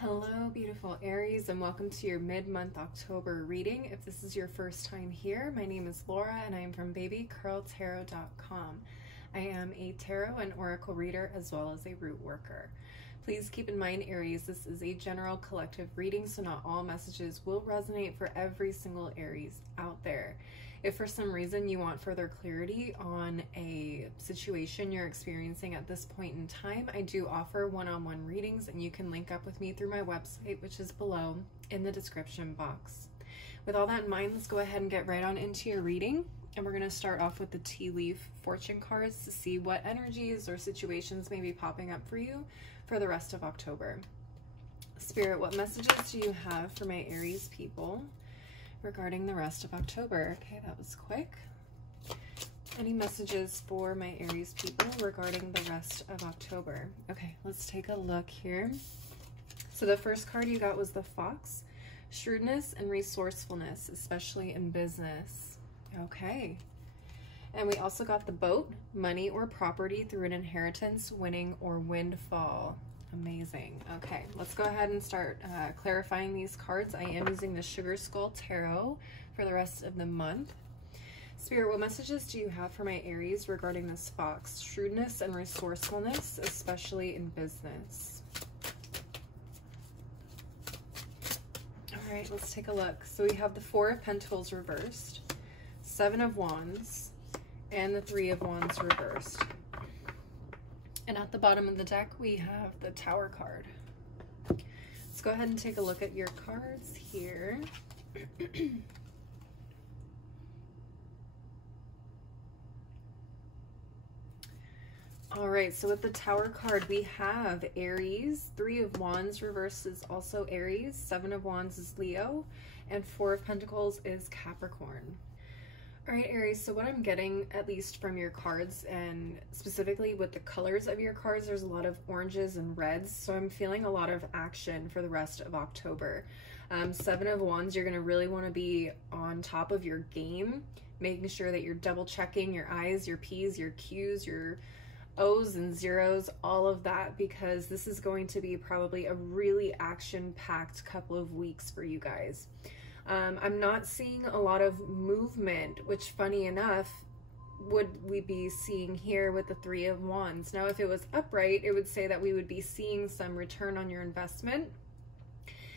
Hello, beautiful Aries, and welcome to your mid-month October reading. If this is your first time here, my name is Laura, and I am from babycurltarot.com. I am a tarot and oracle reader as well as a root worker. Please keep in mind, Aries, this is a general collective reading, so not all messages will resonate for every single Aries out there. If for some reason you want further clarity on a situation you're experiencing at this point in time, I do offer one-on-one readings, and you can link up with me through my website, which is below in the description box. With all that in mind, let's go ahead and get right on into your reading. And we're going to start off with the tea leaf fortune cards to see what energies or situations may be popping up for you for the rest of October. Spirit, what messages do you have for my Aries people regarding the rest of October? Okay, that was quick. Any messages for my Aries people regarding the rest of October? Okay, let's take a look here. So the first card you got was the Fox. Shrewdness and resourcefulness, especially in business. Okay. And we also got the Boat. Money or property through an inheritance, winning, or windfall. Amazing. Okay, let's go ahead and start clarifying these cards. I am using the Sugar Skull Tarot for the rest of the month. Spirit, what messages do you have for my Aries regarding this Fox? Shrewdness and resourcefulness, especially in business. All right, let's take a look. So we have the Four of Pentacles reversed, Seven of Wands, and the Three of Wands reversed. And at the bottom of the deck, we have the Tower card. Let's go ahead and take a look at your cards here. All right, so with the Tower card, we have Aries. Three of Wands reversed is also Aries. Seven of Wands is Leo. And Four of Pentacles is Capricorn. All right, Aries, so what I'm getting, at least from your cards, and specifically with the colors of your cards, there's a lot of oranges and reds, so I'm feeling a lot of action for the rest of October. Seven of Wands, you're going to really want to be on top of your game, making sure that you're double checking your I's, your P's, your Q's, your O's and zeros, all of that, because this is going to be probably a really action-packed couple of weeks for you guys. I'm not seeing a lot of movement, which, funny enough, would we be seeing here with the Three of Wands. Now, if it was upright, it would say that we would be seeing some return on your investment.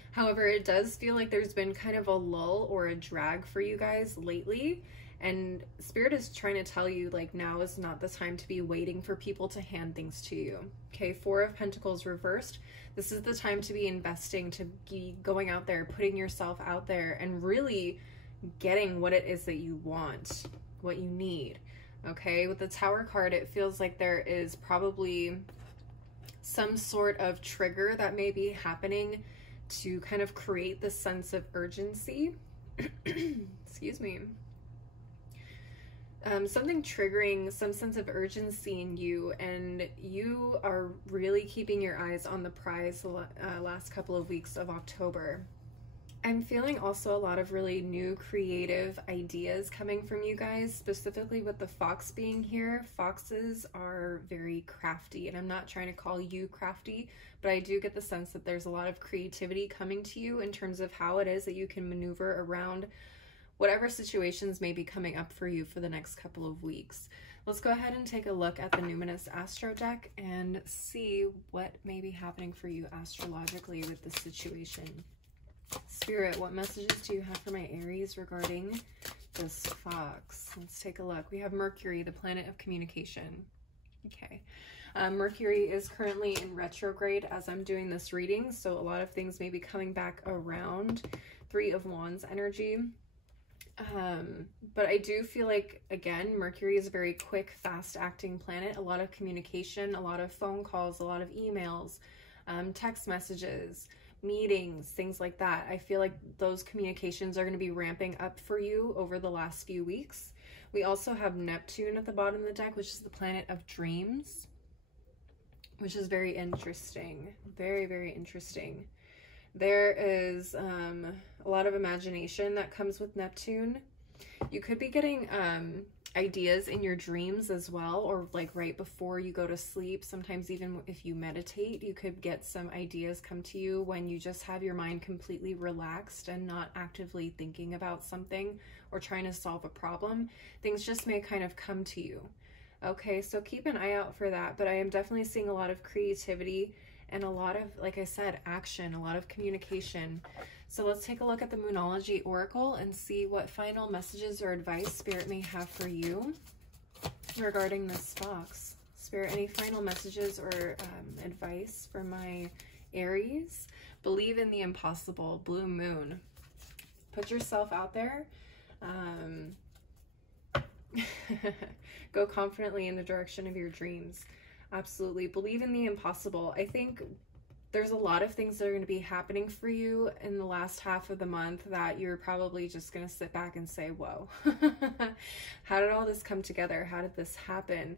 However, it does feel like there's been kind of a lull or a drag for you guys lately. And Spirit is trying to tell you, like, now is not the time to be waiting for people to hand things to you. Okay, Four of Pentacles reversed. This is the time to be investing, to be going out there, putting yourself out there, and really getting what it is that you want, what you need. Okay, with the Tower card, it feels like there is probably some sort of trigger that may be happening to kind of create this sense of urgency. Excuse me. Something triggering some sense of urgency in you, and you are really keeping your eyes on the prize the last couple of weeks of October. I'm feeling also a lot of really new creative ideas coming from you guys, specifically with the Fox being here. Foxes are very crafty, and I'm not trying to call you crafty, but I do get the sense that there's a lot of creativity coming to you in terms of how it is that you can maneuver around whatever situations may be coming up for you for the next couple of weeks. Let's go ahead and take a look at the Numinous Astro deck and see what may be happening for you astrologically with this situation. Spirit, what messages do you have for my Aries regarding this Fox? Let's take a look. We have Mercury, the planet of communication. Okay. Mercury is currently in retrograde as I'm doing this reading, so a lot of things may be coming back around. Three of Wands energy. But I do feel like, again, Mercury is a very quick, fast-acting planet. A lot of communication, a lot of phone calls, a lot of emails, text messages, meetings, things like that. I feel like those communications are going to be ramping up for you over the last few weeks. We also have Neptune at the bottom of the deck, which is the planet of dreams, which is very interesting. Very, very interesting. There is a lot of imagination that comes with Neptune. You could be getting ideas in your dreams as well, or like right before you go to sleep. Sometimes even if you meditate, you could get some ideas come to you when you just have your mind completely relaxed and not actively thinking about something or trying to solve a problem. Things just may kind of come to you. Okay, so keep an eye out for that. But I am definitely seeing a lot of creativity and a lot of, like I said, action, a lot of communication. So let's take a look at the Moonology Oracle and see what final messages or advice Spirit may have for you regarding this fox. Spirit, any final messages or advice for my Aries? Believe in the impossible, blue moon. Put yourself out there. Go confidently in the direction of your dreams. Absolutely. Believe in the impossible. I think there's a lot of things that are going to be happening for you in the last half of the month that you're probably just going to sit back and say, whoa, how did all this come together? How did this happen?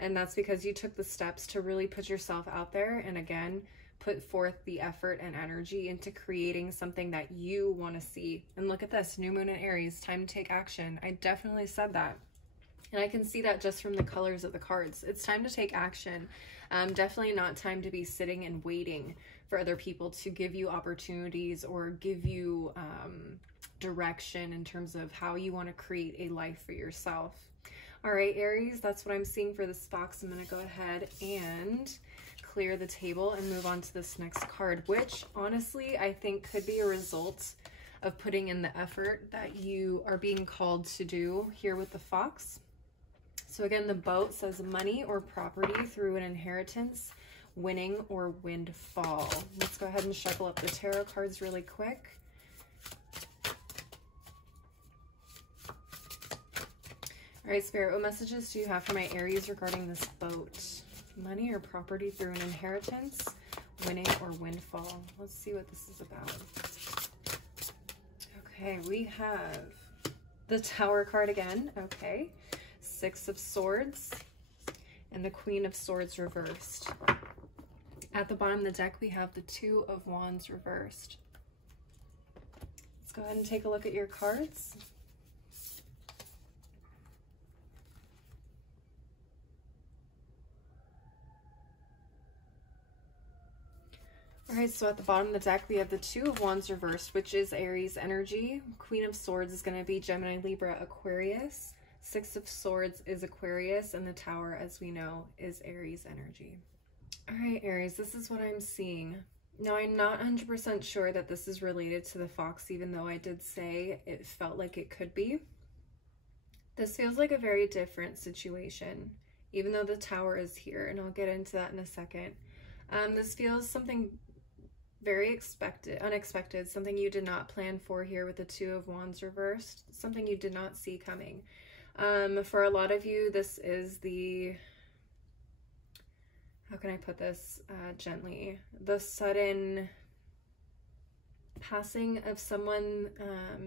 And that's because you took the steps to really put yourself out there and, again, put forth the effort and energy into creating something that you want to see. And look at this, new moon in Aries, time to take action. I definitely said that. And I can see that just from the colors of the cards. It's time to take action. Definitely not time to be sitting and waiting for other people to give you opportunities or give you direction in terms of how you want to create a life for yourself. All right, Aries, that's what I'm seeing for this fox. I'm going to go ahead and clear the table and move on to this next card, which honestly I think could be a result of putting in the effort that you are being called to do here with the fox. So again, the boat says money or property through an inheritance, winning or windfall. Let's go ahead and shuffle up the tarot cards really quick. All right, Spirit, what messages do you have for my Aries regarding this boat? Money or property through an inheritance, winning or windfall. Let's see what this is about. Okay, we have the Tower card again. Okay. Six of Swords and the Queen of Swords reversed. At the bottom of the deck, we have the Two of Wands reversed. Let's go ahead and take a look at your cards. All right, so at the bottom of the deck, we have the Two of Wands reversed, which is Aries energy. Queen of Swords is going to be Gemini, Libra, Aquarius. Six of Swords is Aquarius, and the Tower, as we know, is Aries energy. All right, Aries, this is what I'm seeing. Now, I'm not 100% sure that this is related to the fox, even though I did say it felt like it could be. This feels like a very different situation, even though the Tower is here, and I'll get into that in a second. This feels something very unexpected, something you did not plan for here with the Two of Wands reversed, something you did not see coming. For a lot of you, this is the, how can I put this gently? The sudden passing of someone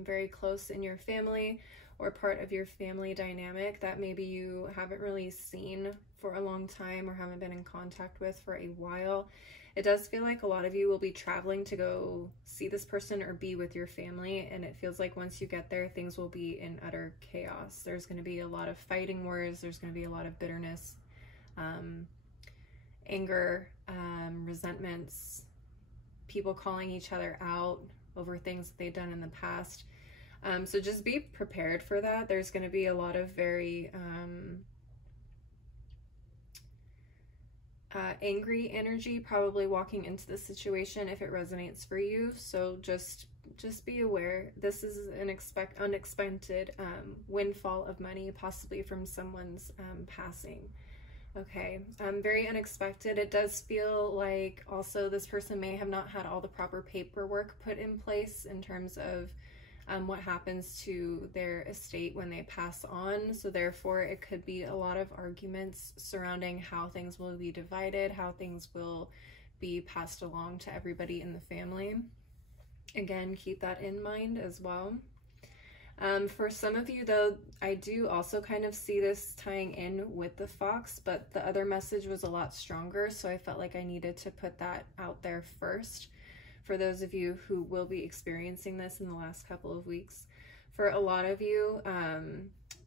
very close in your family or part of your family dynamic that maybe you haven't really seen for a long time or haven't been in contact with for a while. It does feel like a lot of you will be traveling to go see this person or be with your family, and it feels like once you get there, things will be in utter chaos. There's going to be a lot of fighting words. There's going to be a lot of bitterness, anger, resentments, people calling each other out over things that they've done in the past. So just be prepared for that. There's going to be a lot of very angry energy probably walking into the situation if it resonates for you. So just be aware. This is an unexpected windfall of money, possibly from someone's passing. Okay, very unexpected. It does feel like also this person may have not had all the proper paperwork put in place in terms of what happens to their estate when they pass on. So therefore, it could be a lot of arguments surrounding how things will be divided, how things will be passed along to everybody in the family. Again, keep that in mind as well. For some of you, though, I do also kind of see this tying in with the fox, but the other message was a lot stronger, so I felt like I needed to put that out there first for those of you who will be experiencing this in the last couple of weeks. For a lot of you,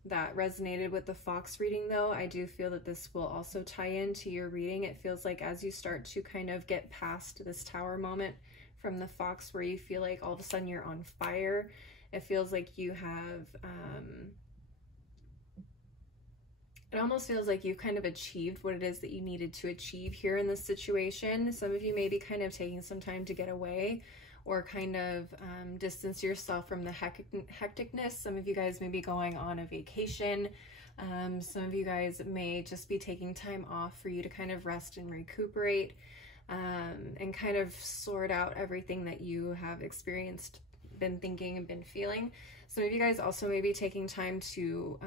that resonated with the fox reading though, I do feel that this will also tie into your reading. It feels like as you start to kind of get past this tower moment from the fox where you feel like all of a sudden you're on fire, it feels like you have, it almost feels like you've kind of achieved what it is that you needed to achieve here in this situation. Some of you may be kind of taking some time to get away or kind of distance yourself from the hecticness. Some of you guys may be going on a vacation. Some of you guys may just be taking time off for you to kind of rest and recuperate and kind of sort out everything that you have experienced, been thinking, and been feeling. Some of you guys also may be taking time to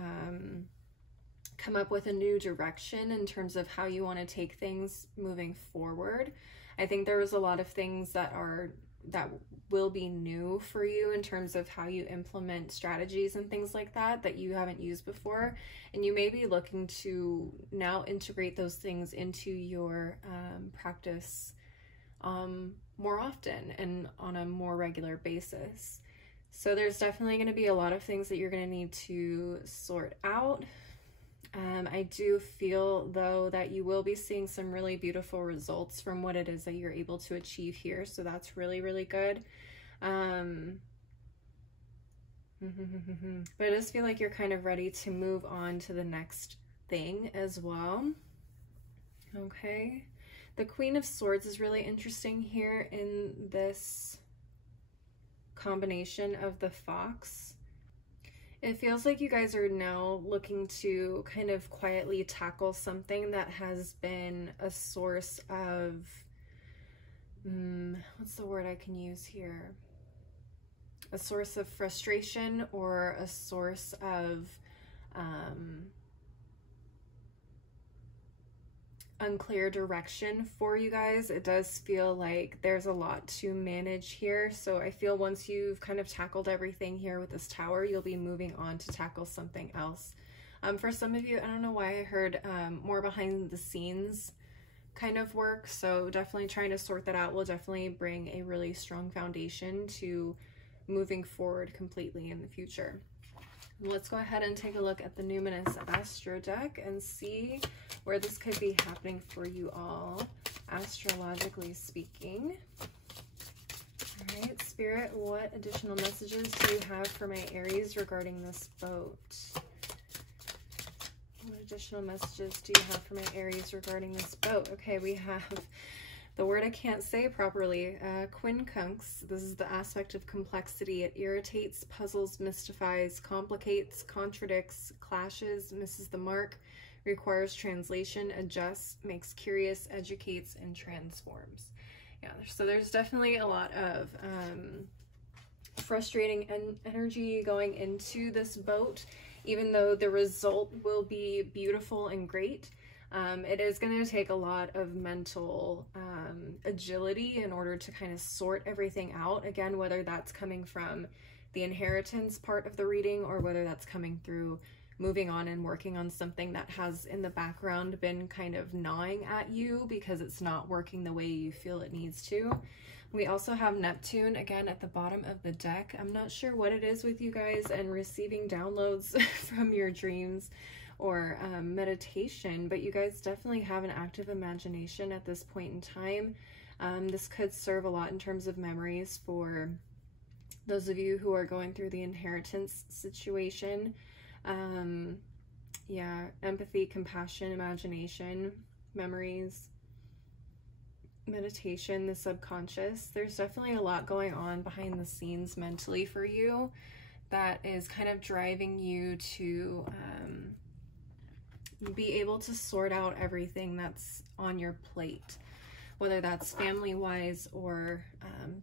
come up with a new direction in terms of how you want to take things moving forward. I think there was a lot of things that will be new for you in terms of how you implement strategies and things like that you haven't used before, and you may be looking to now integrate those things into your practice more often and on a more regular basis. So there's definitely going to be a lot of things that you're going to need to sort out. I do feel though that you will be seeing some really beautiful results from what it is that you're able to achieve here, so that's really, really good. But I just feel like you're kind of ready to move on to the next thing as well. Okay, the Queen of Swords is really interesting here in this combination of the fox. It feels like you guys are now looking to kind of quietly tackle something that has been a source of, what's the word I can use here? A source of frustration or a source of unclear direction for you guys. It does feel like there's a lot to manage here, so I feel once you've kind of tackled everything here with this tower, you'll be moving on to tackle something else. For some of you, I don't know why I heard more behind the scenes kind of work, so definitely trying to sort that out will definitely bring a really strong foundation to moving forward completely in the future. Let's go ahead and take a look at the Numinous Astro deck and see where this could be happening for you all, astrologically speaking. All right, Spirit, what additional messages do you have for my Aries regarding this boat? What additional messages do you have for my Aries regarding this boat? Okay, we have the word I can't say properly, quincunx. This is the aspect of complexity. It irritates, puzzles, mystifies, complicates, contradicts, clashes, misses the mark, requires translation, adjusts, makes curious, educates, and transforms. Yeah, so there's definitely a lot of frustrating energy going into this boat, even though the result will be beautiful and great. It is going to take a lot of mental agility in order to kind of sort everything out. Again, whether that's coming from the inheritance part of the reading or whether that's coming through moving on and working on something that has in the background been kind of gnawing at you because it's not working the way you feel it needs to. We also have Neptune again at the bottom of the deck. I'm not sure what it is with you guys and receiving downloads from your dreams or meditation, but you guys definitely have an active imagination at this point in time. This could serve a lot in terms of memories for those of you who are going through the inheritance situation. Yeah, empathy, compassion, imagination, memories, meditation, the subconscious. There's definitely a lot going on behind the scenes mentally for you that is kind of driving you to be able to sort out everything that's on your plate, whether that's family-wise or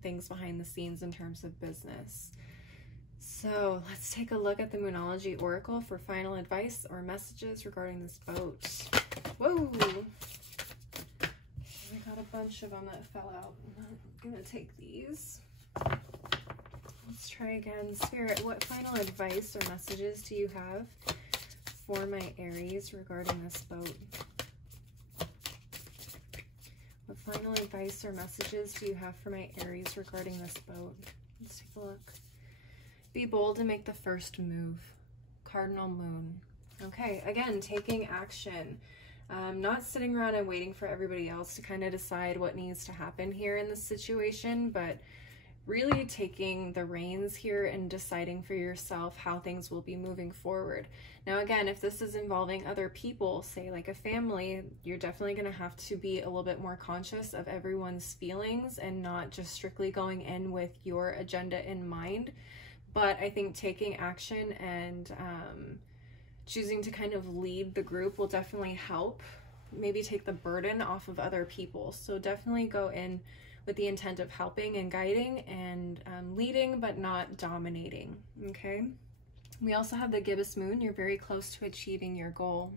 things behind the scenes in terms of business. So let's take a look at the Moonology Oracle for final advice or messages regarding this boat. Whoa! We got a bunch of them that fell out. I'm gonna take these. Let's try again. Spirit, what final advice or messages do you have for my Aries regarding this boat? What final advice or messages do you have for my Aries regarding this boat? Let's take a look. Be bold and make the first move. cardinal moon. Okay, again, taking action. Not sitting around and waiting for everybody else to kind of decide what needs to happen here in this situation, but really taking the reins here and deciding for yourself how things will be moving forward. Now, again, if this is involving other people, say like a family, you're definitely going to have to be a little bit more conscious of everyone's feelings and not just strictly going in with your agenda in mind. But I think taking action and choosing to kind of lead the group will definitely help maybe take the burden off of other people. So definitely go in with the intent of helping and guiding and leading, but not dominating, okay? We also have the gibbous moon. You're very close to achieving your goal.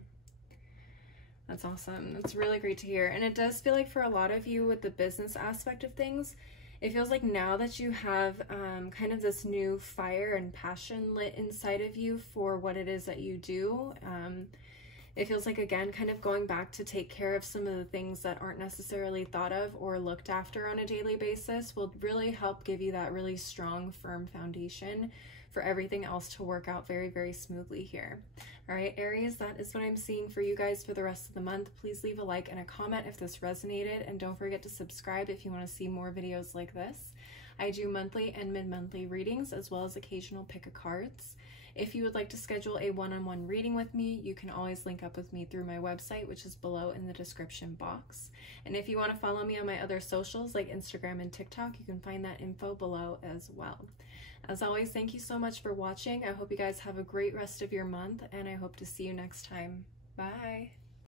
That's awesome. That's really great to hear. And it does feel like for a lot of you with the business aspect of things, it feels like now that you have kind of this new fire and passion lit inside of you for what it is that you do, it feels like, again, kind of going back to take care of some of the things that aren't necessarily thought of or looked after on a daily basis will really help give you that really strong, firm foundation for everything else to work out very, very smoothly here. All right, Aries, that is what I'm seeing for you guys for the rest of the month. Please leave a like and a comment if this resonated, and don't forget to subscribe if you want to see more videos like this. I do monthly and mid-monthly readings as well as occasional pick a cards. If you would like to schedule a one-on-one reading with me, you can always link up with me through my website, which is below in the description box. And if you want to follow me on my other socials like Instagram and TikTok, you can find that info below as well. As always, thank you so much for watching. I hope you guys have a great rest of your month, and I hope to see you next time. Bye!